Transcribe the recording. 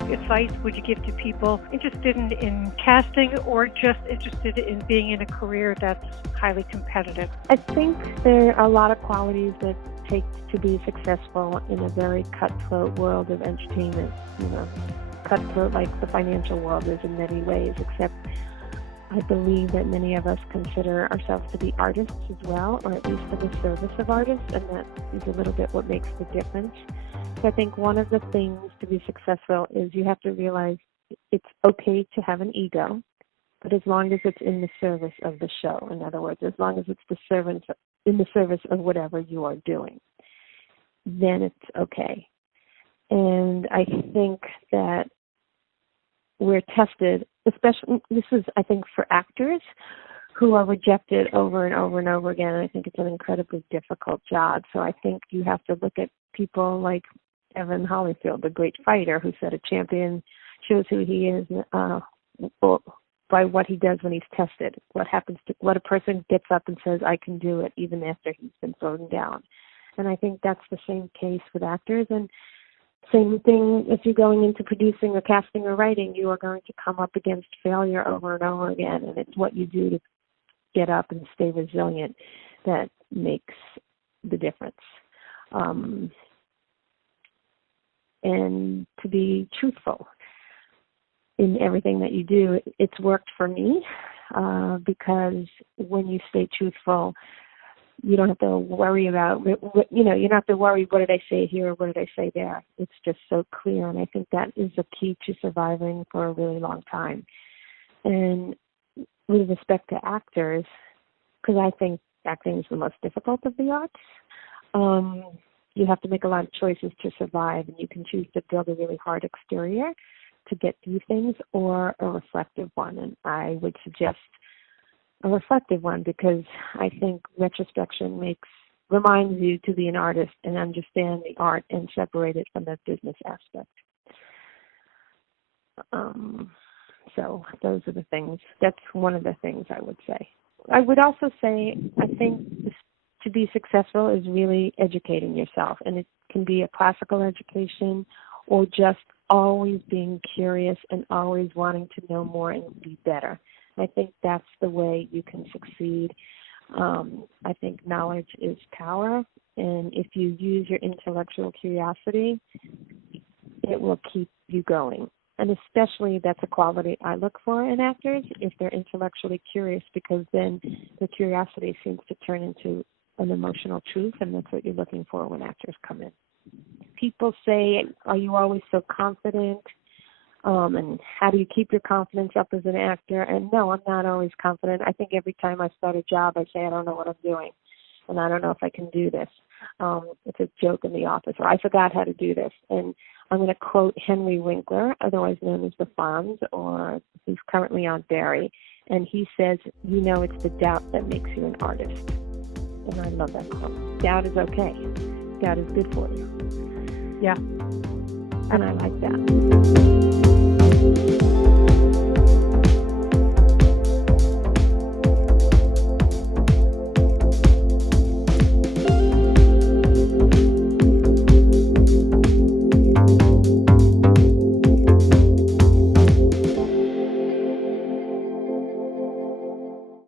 what advice would you give to people interested in casting or just interested in being in a career that's highly competitive? I think there are a lot of qualities that take to be successful in a very cutthroat world of entertainment. Cutthroat like the financial world is in many ways, except I believe that many of us consider ourselves to be artists as well, or at least for the service of artists, and that is a little bit what makes the difference. So I think one of the things to be successful is you have to realize it's okay to have an ego, but as long as it's in the service of the show. In other words, as long as it's in the service of whatever you are doing, then it's okay. And I think that we're tested, especially, this is, I think, for actors who are rejected over and over and over again. And I think it's an incredibly difficult job. So I think you have to look at people like Evan Holyfield, the great fighter, who said a champion shows who he is by what he does when he's tested. What a person gets up and says, I can do it, even after he's been thrown down. And I think that's the same case with actors. And same thing if you're going into producing or casting or writing, you are going to come up against failure over and over again. And it's what you do to get up and stay resilient that makes the difference. And to be truthful in everything that you do. It's worked for me because when you stay truthful, you don't have to worry about, you don't have to worry, what did I say here or what did I say there? It's just so clear, and I think that is the key to surviving for a really long time. And with respect to actors, because I think acting is the most difficult of the arts, you have to make a lot of choices to survive, and you can choose to build a really hard exterior to get through things or a reflective one, and I would suggest a reflective one because I think retrospection reminds you to be an artist and understand the art and separate it from the business aspect. So those are the things. That's one of the things I would say. I would also say I think to be successful is really educating yourself, and it can be a classical education or just always being curious and always wanting to know more and be better. I think that's the way you can succeed. I think knowledge is power, and if you use your intellectual curiosity, it will keep you going. And especially that's a quality I look for in actors, if they're intellectually curious, because then the curiosity seems to turn into an emotional truth, and that's what you're looking for when actors come in. People say, are you always so confident? And how do you keep your confidence up as an actor? And no, I'm not always confident. I think every time I start a job, I say, I don't know what I'm doing, and I don't know if I can do this. It's a joke in the office, or I forgot how to do this. And I'm going to quote Henry Winkler, otherwise known as the Fonz, or who's currently on Barry, and he says, it's the doubt that makes you an artist. And I love that quote. Doubt is okay. Doubt is good for you. Yeah. And I like that.